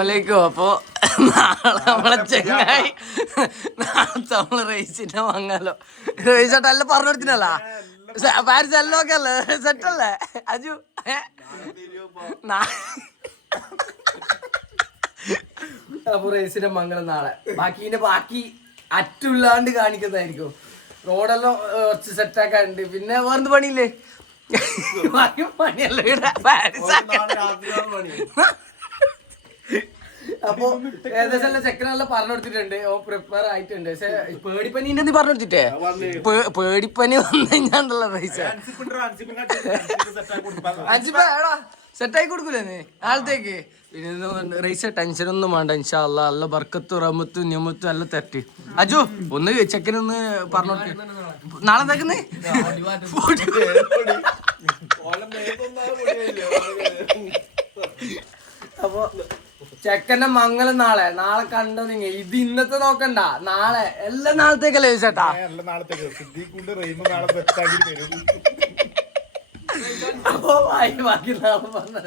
അപ്പൊ നാളെ നമ്മളെ ചെങ്ങായി നാളത്തെ നമ്മള് റേസിന്റെ വാങ്ങാലോ. റേസോട്ട് എല്ലാം പറഞ്ഞു കൊടുത്തിനല്ല പാരിസ് എല്ലാം ഒക്കെ അല്ലേ സെറ്റല്ലേ അജു? അപ്പൊ റേസിന്റെ മംഗലം നാളെ. ബാക്കി അറ്റുള്ളാണ്ട് കാണിക്കുന്നതായിരിക്കും. റോഡെല്ലാം കുറച്ച് സെറ്റാക്കാനുണ്ട്. പിന്നെ വേറെന്ത് പണിയില്ലേ? പണിയല്ല ഇവിടെ പാരിസ്. അപ്പൊ ഏകദേശം എല്ലാം ചെക്കനെല്ലാം പറഞ്ഞു കൊടുത്തിട്ടുണ്ട്. ഓ പ്രിപ്പയർ ആയിട്ടുണ്ട്. പക്ഷെ പേടിപ്പനീന്റെ നീ പറഞ്ഞു കൊടുത്തിട്ടേ പേടിപ്പനി വന്നു കഴിഞ്ഞാണ്ടല്ലോ റൈസ് അഞ്ചിപ്പാടാ സെറ്റായി കൊടുക്കൂലേ നീ നാളത്തേക്ക്. പിന്നെ റൈസ് ടെൻഷനൊന്നും വേണ്ട. ഇൻഷാ അല്ലാ നല്ല ബർക്കത്തും റഹ്മത്തും നിയമത്തും എല്ലാം തെറ്റി. അജു ഒന്ന് ചെക്കനൊന്ന് പറഞ്ഞു കൊടുക്ക. നാളെ എന്താക്കുന്നേ? അപ്പൊ ചെക്കന്റെ മംഗലം നാളെ കണ്ടോ നിങ്ങ. ഇത് ഇന്നത്തെ നോക്കണ്ട, നാളെ എല്ലാം നാളത്തേക്കല്ലേ ചേട്ടാ? അപ്പൊ ബാക്കി നാളെ പറഞ്ഞ